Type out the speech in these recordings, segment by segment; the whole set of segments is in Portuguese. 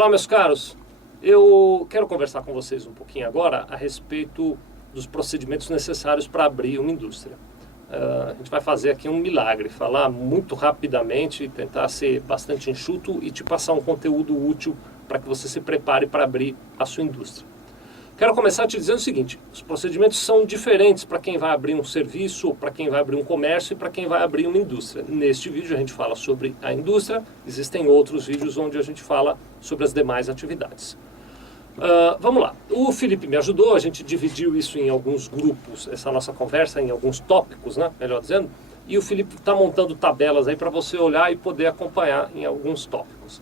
Olá, meus caros. Eu quero conversar com vocês um pouquinho agora a respeito dos procedimentos necessários para abrir uma indústria. A gente vai fazer aqui um milagre, falar muito rapidamente, tentar ser bastante enxuto e te passar um conteúdo útil para que você se prepare para abrir a sua indústria. Quero começar te dizendo o seguinte: os procedimentos são diferentes para quem vai abrir um serviço, para quem vai abrir um comércio e para quem vai abrir uma indústria. Neste vídeo a gente fala sobre a indústria, existem outros vídeos onde a gente fala sobre as demais atividades. Vamos lá, o Felipe me ajudou, a gente dividiu isso em alguns grupos, essa nossa conversa em alguns tópicos, né, melhor dizendo, e o Felipe está montando tabelas aí para você olhar e poder acompanhar em alguns tópicos.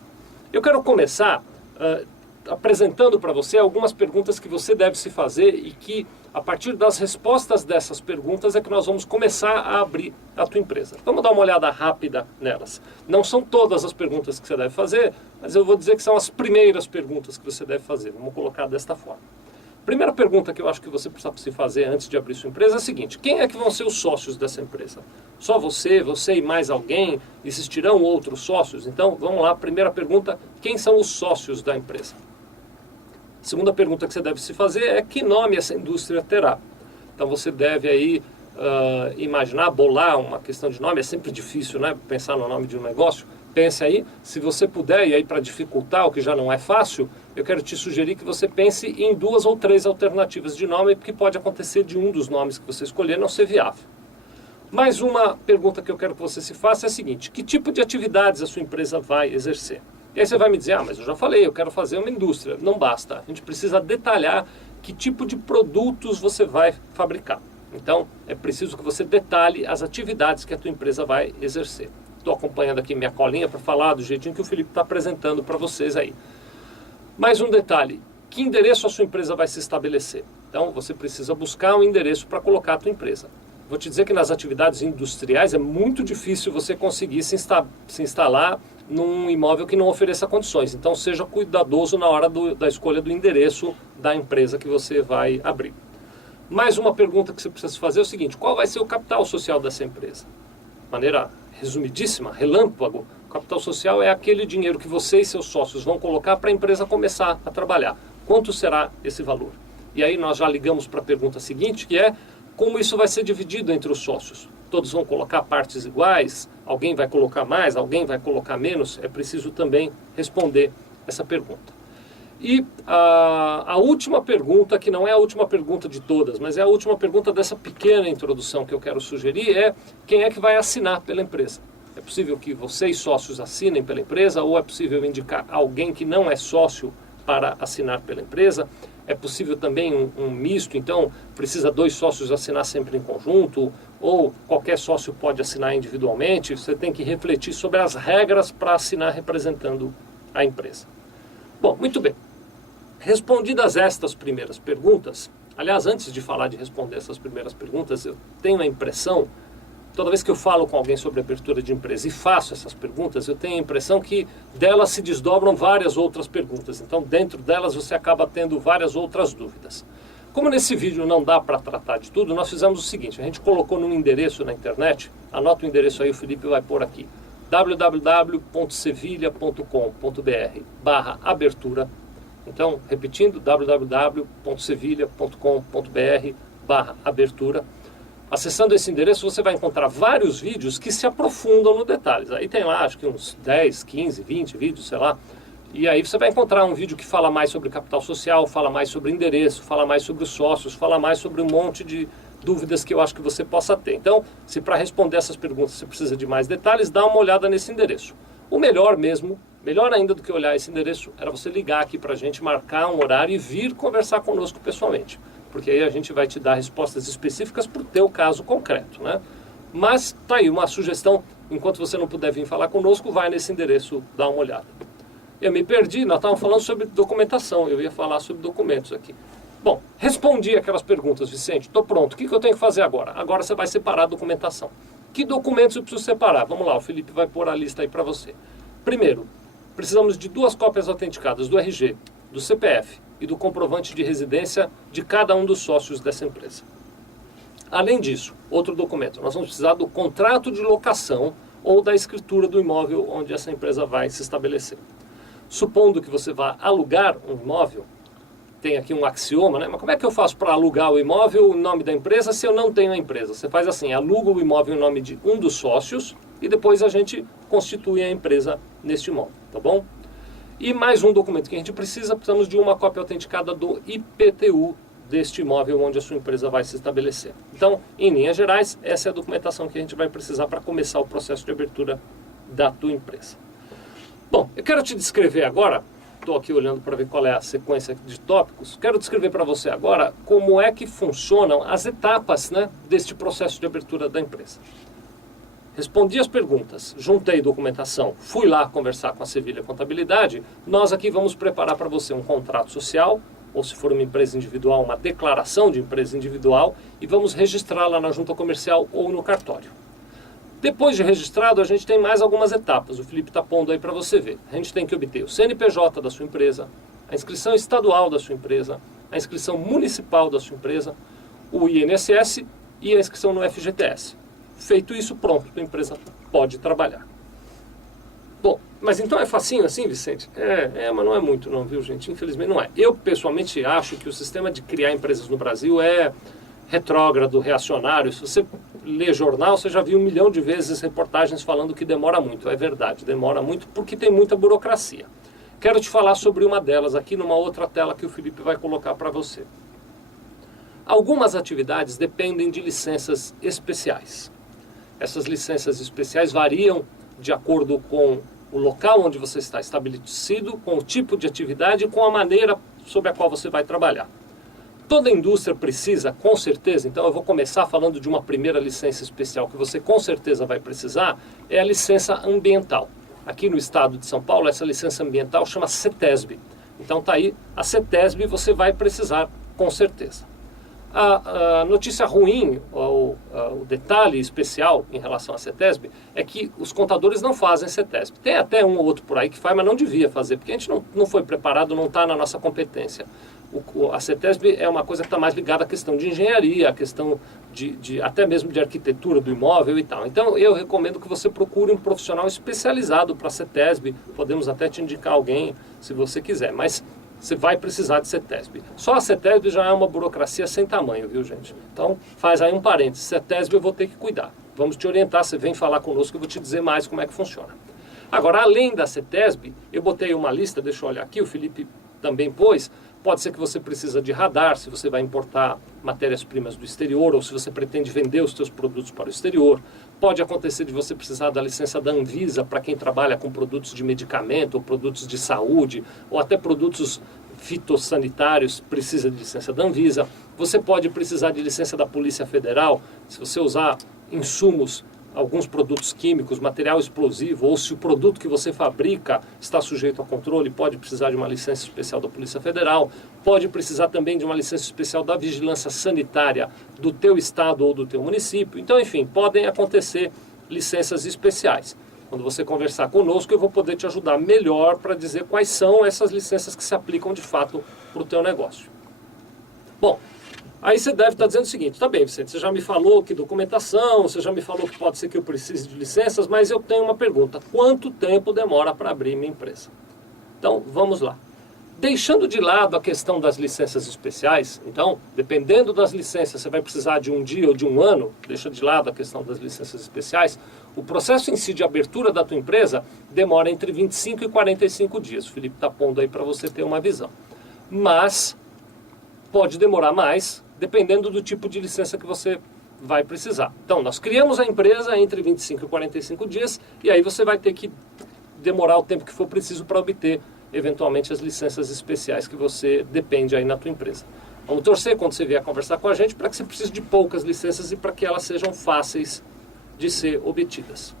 Eu quero começar apresentando para você algumas perguntas que você deve se fazer e que, a partir das respostas dessas perguntas, é que nós vamos começar a abrir a tua empresa. Vamos dar uma olhada rápida nelas. Não são todas as perguntas que você deve fazer, mas eu vou dizer que são as primeiras perguntas que você deve fazer. Vamos colocar desta forma. Primeira pergunta que eu acho que você precisa se fazer antes de abrir sua empresa é a seguinte: quem é que vão ser os sócios dessa empresa? Só você e mais alguém? Existirão outros sócios? Então, vamos lá, primeira pergunta: quem são os sócios da empresa? Segunda pergunta que você deve se fazer é: que nome essa indústria terá? Então você deve aí imaginar, bolar uma questão de nome. É sempre difícil, né, pensar no nome de um negócio. Pense aí, se você puder, e aí para dificultar, o que já não é fácil, eu quero te sugerir que você pense em 2 ou 3 alternativas de nome, porque pode acontecer de um dos nomes que você escolher não ser viável. Mais uma pergunta que eu quero que você se faça é a seguinte: que tipo de atividades a sua empresa vai exercer? E aí você vai me dizer: mas eu já falei, eu quero fazer uma indústria. Não basta, a gente precisa detalhar que tipo de produtos você vai fabricar. Então, é preciso que você detalhe as atividades que a tua empresa vai exercer. Estou acompanhando aqui minha colinha para falar do jeitinho que o Felipe está apresentando para vocês aí. Mais um detalhe: que endereço a sua empresa vai se estabelecer? Então, você precisa buscar um endereço para colocar a tua empresa. Vou te dizer que nas atividades industriais é muito difícil você conseguir se instalar num imóvel que não ofereça condições. Então, seja cuidadoso na hora da escolha do endereço da empresa que você vai abrir. Mais uma pergunta que você precisa fazer é o seguinte: qual vai ser o capital social dessa empresa? De maneira resumidíssima, relâmpago, o capital social é aquele dinheiro que você e seus sócios vão colocar para a empresa começar a trabalhar. Quanto será esse valor? E aí nós já ligamos para a pergunta seguinte, que é: como isso vai ser dividido entre os sócios? Todos vão colocar partes iguais? Alguém vai colocar mais? Alguém vai colocar menos? É preciso também responder essa pergunta. E a última pergunta, que não é a última pergunta de todas, mas é a última pergunta dessa pequena introdução que eu quero sugerir, é: quem é que vai assinar pela empresa? É possível que vocês, sócios, assinem pela empresa, ou é possível indicar alguém que não é sócio para assinar pela empresa? É possível também um misto, então precisa 2 sócios assinar sempre em conjunto, ou qualquer sócio pode assinar individualmente. Você tem que refletir sobre as regras para assinar representando a empresa. Bom, muito bem. Respondidas estas primeiras perguntas, aliás, antes de falar de responder essas primeiras perguntas, eu tenho a impressão, toda vez que eu falo com alguém sobre abertura de empresa e faço essas perguntas, eu tenho a impressão que delas se desdobram várias outras perguntas. Então, dentro delas, você acaba tendo várias outras dúvidas. Como nesse vídeo não dá para tratar de tudo, nós fizemos o seguinte: a gente colocou num endereço na internet, anota o endereço aí, o Felipe vai pôr aqui, www.sevilha.com.br/abertura. Então, repetindo, www.sevilha.com.br/abertura. Acessando esse endereço, você vai encontrar vários vídeos que se aprofundam no detalhes. Aí tem lá, acho que uns 10, 15, 20 vídeos, sei lá. E aí você vai encontrar um vídeo que fala mais sobre capital social, fala mais sobre endereço, fala mais sobre os sócios, fala mais sobre um monte de dúvidas que eu acho que você possa ter. Então, se para responder essas perguntas você precisa de mais detalhes, dá uma olhada nesse endereço. O melhor mesmo, melhor ainda do que olhar esse endereço, era você ligar aqui para a gente, marcar um horário e vir conversar conosco pessoalmente. Porque aí a gente vai te dar respostas específicas para o teu caso concreto, né? Mas tá aí uma sugestão: enquanto você não puder vir falar conosco, vai nesse endereço dar uma olhada. Eu me perdi, nós estávamos falando sobre documentação, eu ia falar sobre documentos aqui. Bom, respondi aquelas perguntas, Vicente, estou pronto, o que eu tenho que fazer agora? Agora você vai separar a documentação. Que documentos eu preciso separar? Vamos lá, o Felipe vai pôr a lista aí para você. Primeiro, precisamos de 2 cópias autenticadas do RG, do CPF e do comprovante de residência de cada um dos sócios dessa empresa. Além disso, outro documento, nós vamos precisar do contrato de locação ou da escritura do imóvel onde essa empresa vai se estabelecer. Supondo que você vá alugar um imóvel, tem aqui um axioma, né? Mas como é que eu faço para alugar o imóvel em nome da empresa se eu não tenho a empresa? Você faz assim, aluga o imóvel em nome de um dos sócios e depois a gente constitui a empresa neste imóvel, tá bom? E mais um documento que a gente precisamos de uma cópia autenticada do IPTU deste imóvel onde a sua empresa vai se estabelecer. Então, em linhas gerais, essa é a documentação que a gente vai precisar para começar o processo de abertura da tua empresa. Bom, eu quero te descrever agora, estou aqui olhando para ver qual é a sequência de tópicos, quero descrever para você agora como é que funcionam as etapas, né, deste processo de abertura da empresa. Respondi as perguntas, juntei documentação, fui lá conversar com a Sevilha Contabilidade, nós aqui vamos preparar para você um contrato social, ou se for uma empresa individual, uma declaração de empresa individual, e vamos registrá-la na junta comercial ou no cartório. Depois de registrado, a gente tem mais algumas etapas, o Felipe está pondo aí para você ver. A gente tem que obter o CNPJ da sua empresa, a inscrição estadual da sua empresa, a inscrição municipal da sua empresa, o INSS e a inscrição no FGTS. Feito isso, pronto, a empresa pode trabalhar. Bom, mas então é facinho assim, Vicente? Mas não é muito não, viu, gente? Infelizmente não é. Eu, pessoalmente, acho que o sistema de criar empresas no Brasil é retrógrado, reacionário. Se você lê jornal, você já viu 1 milhão de vezes reportagens falando que demora muito. É verdade, demora muito porque tem muita burocracia. Quero te falar sobre uma delas aqui numa outra tela que o Felipe vai colocar para você. Algumas atividades dependem de licenças especiais. Essas licenças especiais variam de acordo com o local onde você está estabelecido, com o tipo de atividade e com a maneira sobre a qual você vai trabalhar. Toda indústria precisa, com certeza, então eu vou começar falando de uma primeira licença especial que você com certeza vai precisar, é a licença ambiental. Aqui no estado de São Paulo, essa licença ambiental chama CETESB. Então tá aí, a CETESB você vai precisar com certeza. A notícia ruim, o detalhe especial em relação à CETESB é que os contadores não fazem CETESB. Tem até um ou outro por aí que faz, mas não devia fazer, porque a gente não foi preparado, não está na nossa competência. A CETESB é uma coisa que está mais ligada à questão de engenharia, à questão até mesmo de arquitetura do imóvel e tal. Então eu recomendo que você procure um profissional especializado para a CETESB, podemos até te indicar alguém se você quiser, mas você vai precisar de CETESB. Só a CETESB já é uma burocracia sem tamanho, viu, gente? Então, faz aí um parênteses. CETESB eu vou ter que cuidar. Vamos te orientar, você vem falar conosco que eu vou te dizer mais como é que funciona. Agora, além da CETESB, eu botei uma lista, deixa eu olhar aqui, o Felipe também pôs. Pode ser que você precisa de radar, se você vai importar matérias-primas do exterior ou se você pretende vender os seus produtos para o exterior. Pode acontecer de você precisar da licença da Anvisa para quem trabalha com produtos de medicamento ou produtos de saúde ou até produtos fitossanitários, precisa de licença da Anvisa. Você pode precisar de licença da Polícia Federal se você usar insumos, alguns produtos químicos, material explosivo, ou se o produto que você fabrica está sujeito a controle, pode precisar de uma licença especial da Polícia Federal, pode precisar também de uma licença especial da Vigilância Sanitária do teu estado ou do teu município. Então, enfim, podem acontecer licenças especiais. Quando você conversar conosco, eu vou poder te ajudar melhor para dizer quais são essas licenças que se aplicam de fato para o teu negócio. Bom, aí você deve estar dizendo o seguinte: tá bem, Vicente, você já me falou que documentação, você já me falou que pode ser que eu precise de licenças, mas eu tenho uma pergunta: quanto tempo demora para abrir minha empresa? Então, vamos lá. Deixando de lado a questão das licenças especiais, então, dependendo das licenças, você vai precisar de um dia ou de um ano, deixa de lado a questão das licenças especiais, o processo em si de abertura da tua empresa demora entre 25 e 45 dias. O Felipe está pondo aí para você ter uma visão. Mas pode demorar mais, dependendo do tipo de licença que você vai precisar. Então, nós criamos a empresa entre 25 e 45 dias, e aí você vai ter que demorar o tempo que for preciso para obter, eventualmente, as licenças especiais que você depende aí na tua empresa. Vamos torcer quando você vier conversar com a gente para que você precise de poucas licenças e para que elas sejam fáceis de ser obtidas.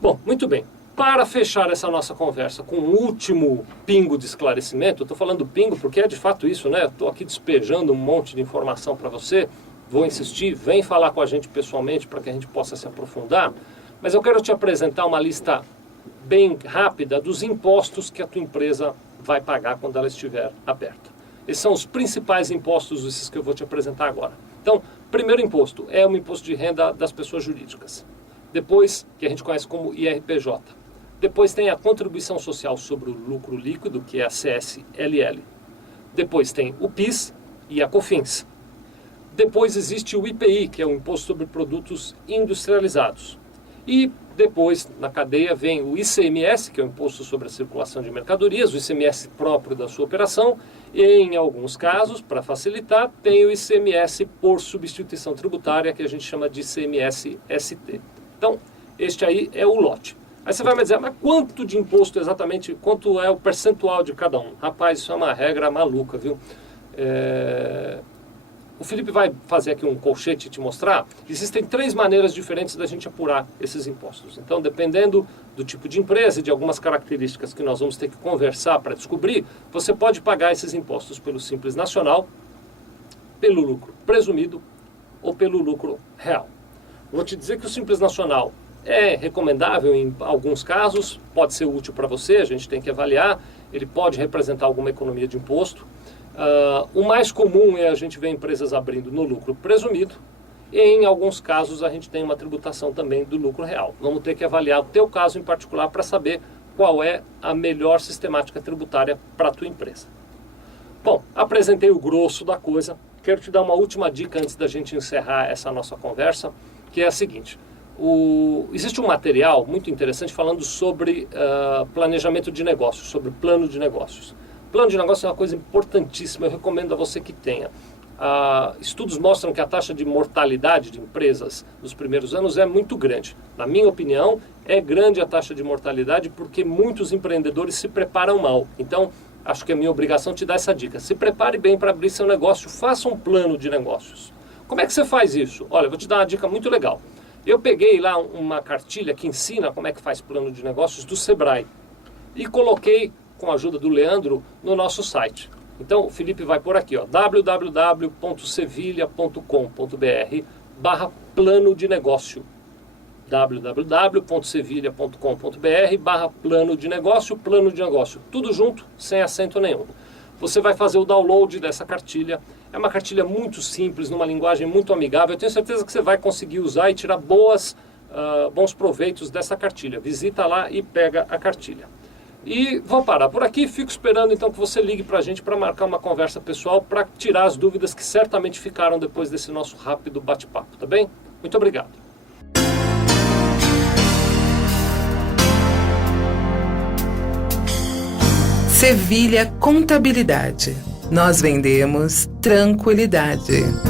Bom, muito bem. Para fechar essa nossa conversa com um último pingo de esclarecimento, eu estou falando pingo porque é de fato isso, né? Estou aqui despejando um monte de informação para você, vou insistir, vem falar com a gente pessoalmente para que a gente possa se aprofundar, mas eu quero te apresentar uma lista bem rápida dos impostos que a tua empresa vai pagar quando ela estiver aberta. Esses são os principais impostos, esses que eu vou te apresentar agora. Então, primeiro imposto é o imposto de renda das pessoas jurídicas. Depois, que a gente conhece como IRPJ. Depois tem a contribuição social sobre o lucro líquido, que é a CSLL. Depois tem o PIS e a COFINS. Depois existe o IPI, que é o Imposto sobre Produtos Industrializados. E depois, na cadeia, vem o ICMS, que é o Imposto sobre a Circulação de Mercadorias, o ICMS próprio da sua operação. E, em alguns casos, para facilitar, tem o ICMS por substituição tributária, que a gente chama de ICMS-ST. Então, este aí é o lote. Aí você vai me dizer, mas quanto de imposto exatamente, quanto é o percentual de cada um? Rapaz, isso é uma regra maluca, viu? O Felipe vai fazer aqui um colchete e te mostrar. Existem 3 maneiras diferentes da gente apurar esses impostos. Então, dependendo do tipo de empresa e de algumas características que nós vamos ter que conversar para descobrir, você pode pagar esses impostos pelo Simples Nacional, pelo lucro presumido ou pelo lucro real. Vou te dizer que o Simples Nacional é recomendável em alguns casos, pode ser útil para você, a gente tem que avaliar, ele pode representar alguma economia de imposto. O mais comum é a gente ver empresas abrindo no lucro presumido e em alguns casos a gente tem uma tributação também do lucro real. Vamos ter que avaliar o teu caso em particular para saber qual é a melhor sistemática tributária para a tua empresa. Bom, apresentei o grosso da coisa, quero te dar uma última dica antes da gente encerrar essa nossa conversa, que é a seguinte. Existe um material muito interessante falando sobre planejamento de negócios, sobre plano de negócios. Plano de negócio é uma coisa importantíssima, eu recomendo a você que tenha. Estudos mostram que a taxa de mortalidade de empresas nos primeiros anos é muito grande. Na minha opinião, é grande a taxa de mortalidade porque muitos empreendedores se preparam mal. Então, acho que é minha obrigação te dar essa dica. Se prepare bem para abrir seu negócio, faça um plano de negócios. Como é que você faz isso? Olha, eu vou te dar uma dica muito legal. Eu peguei lá uma cartilha que ensina como é que faz plano de negócios do Sebrae e coloquei, com a ajuda do Leandro, no nosso site. Então, o Felipe vai por aqui, www.sevilha.com.br/plano de negócio. www.sevilha.com.br/plano de negócio, tudo junto, sem acento nenhum. Você vai fazer o download dessa cartilha. É uma cartilha muito simples, numa linguagem muito amigável. Eu tenho certeza que você vai conseguir usar e tirar bons proveitos dessa cartilha. Visita lá e pega a cartilha. E vou parar por aqui, fico esperando então que você ligue para a gente para marcar uma conversa pessoal para tirar as dúvidas que certamente ficaram depois desse nosso rápido bate-papo, tá bem? Muito obrigado. Sevilha Contabilidade. Nós vendemos tranquilidade.